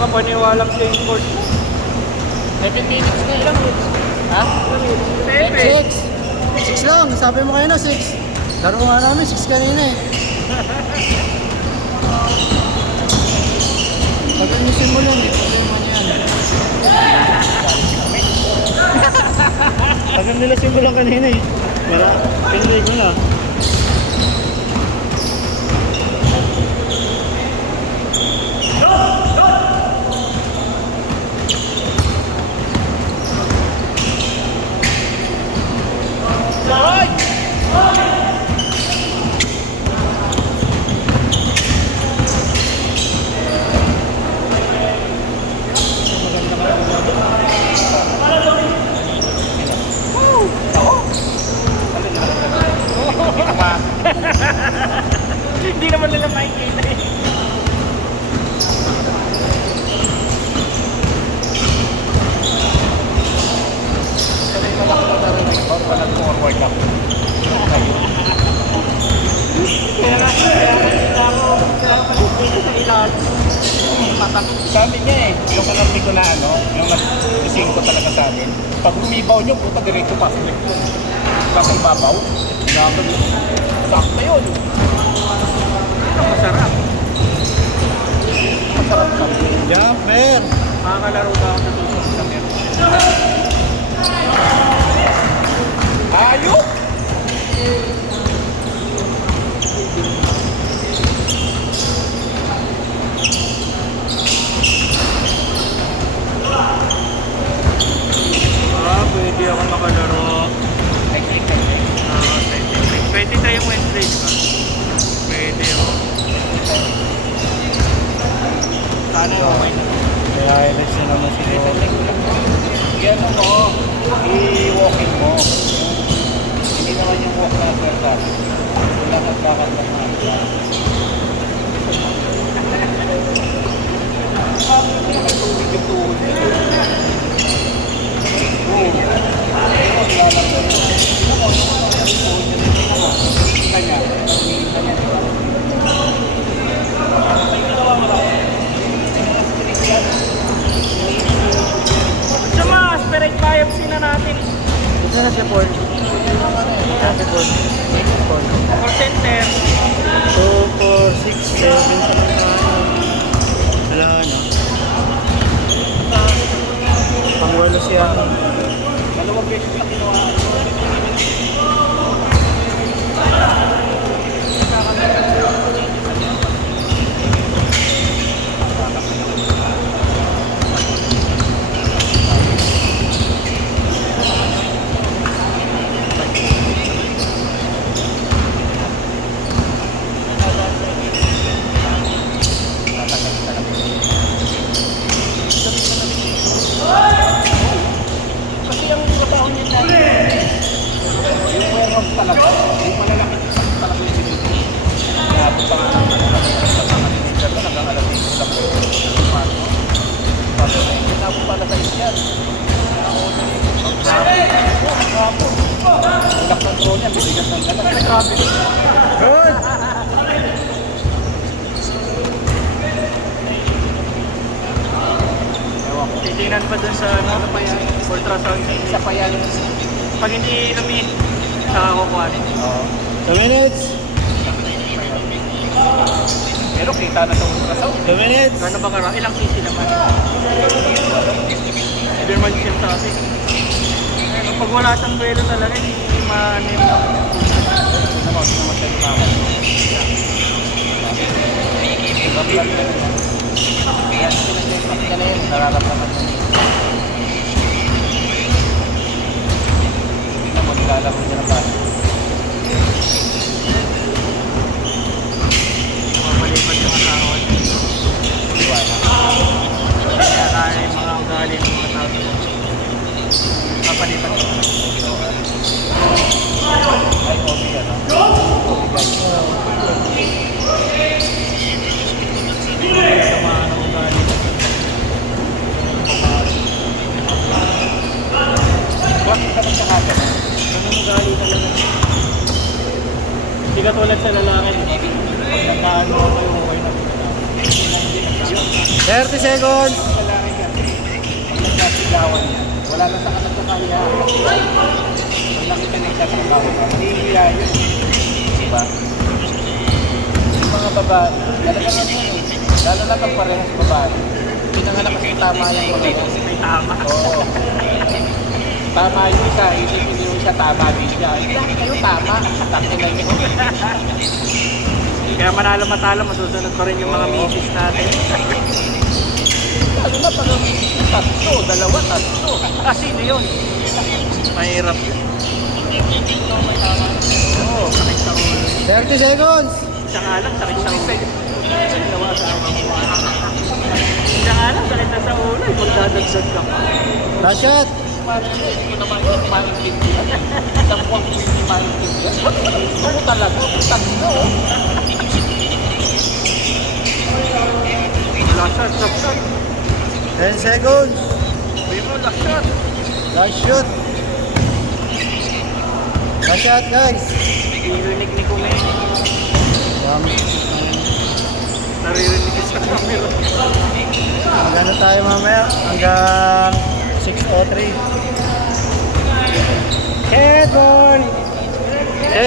Kapaniwalang skateboard. 7 minutes na ilang minutes. Ha? 6 lang, sabi mo kayo na 6. Laro nga namin 6 kanina eh. Pag-inisin mo lang eh, problema niyan. Tagal nila simulan kanina eh. Pero pinili ko na. Hindi naman nila makikita eh. Sanay na lang na rin ito. Walang forward ako. Kaya ako sa ilan. Sabi niya eh, yung kalapit ko na ano, yung nag-ising ko talaga sa amin. Pag umibaw nyo, puta diretso paslik yun. Kasi ibabaw, dapat sakto yun. Masarap. Masarap kami. Jumper! Makakalaro ba ako sa susunod lang yan? Ayok! Pwede ako makalaro. Pwede tayong Wednesday ba? Pwede oh. Sana yung okay na. Kaya highlights na naman siguro. Yan mo, i-walking mo. Hindi naman yung walk na swelta. Lakad-lakad lang na. May tubig yung tuhod nila. Sa mga aspirate biopsy na natin. Ito na si Paul. Call center. 2, 4, 6, 7 pa lang tayo. Wala na. Pangwalo siya. Dalawang beses na kinuha. Kasi ang trabaho niya dahil yung warehouse talaga, yung malalaki talaga yung sinito. Kaya ito pa nga sa mga manager ko, hanggang alam nito lang po. Tapos ay kinabo pala sa isyan. Ang grapo. Ulak ng drone niya, bibigat ng galang. Grabe. Good! Titingnan pa dun sa ultrasound. Isa pa yan. Pag hindi lumit, nakakukuha rin. Oo. 2 minutes! Pero kita na sa ultrasound. 2 minutes! Ano ba karang? Ilang cc naman? Iberman siya sa atin. Pag wala siyang duelo talaga, hindi maano yung Naman sa yung mama. Bakit lang yan? Yan, pinag-test ka na yun. Nararamdaman mo. Hindi na mo nilalaro niya ng bata. mapalipat yung asawa. Iwala. Kaya kaya yung mga ugali ng mga tao. Papalipat yung Ay, Obi ka na. Obi ka. sa mga ugali. Bakit ka magkakata? Ganun ugali talaga. Hindi ka tulad sa lalaki. Pag nagkaano ako yung okay na. 30 seconds. Kailangan kasi, pag nagkasigawan niya, wala na sa kanang kaya. Pag nakita niya siya sa baho, hihiya yun. Diba? Yung mga babae, talaga lang yun eh. Lalo na pag parehas babae. Pinanganak kasi tama yung mga yun. May tama. Oo. Tama yung isa, isipin yung isa tama din siya. Lahat kayo tama. Takinan niyo. Kaya manalo-matalo, masusunod pa rin yung mga misis natin. Lalo na pag tatlo, dalawa, tatlo. Sino yun? Mahirap yun. Oo, sakit sa ulo. 30 seconds. Siya nga lang, sakit sa ulo. Siya nga lang, sakit na sa ulo. Magdadagdag ka pa. Last shot. Hindi ko naman yung maintindihan. Isang buwang ko hindi maintindihan. Ako talaga, tatlo. Last shot, last shot. 10 seconds. Uy mo, last shot. Last shoot. Last shot, guys. Naririnig ni Kume. Naririnig ka sa camera. Magano tayo mamaya hanggang 6:03. Headball.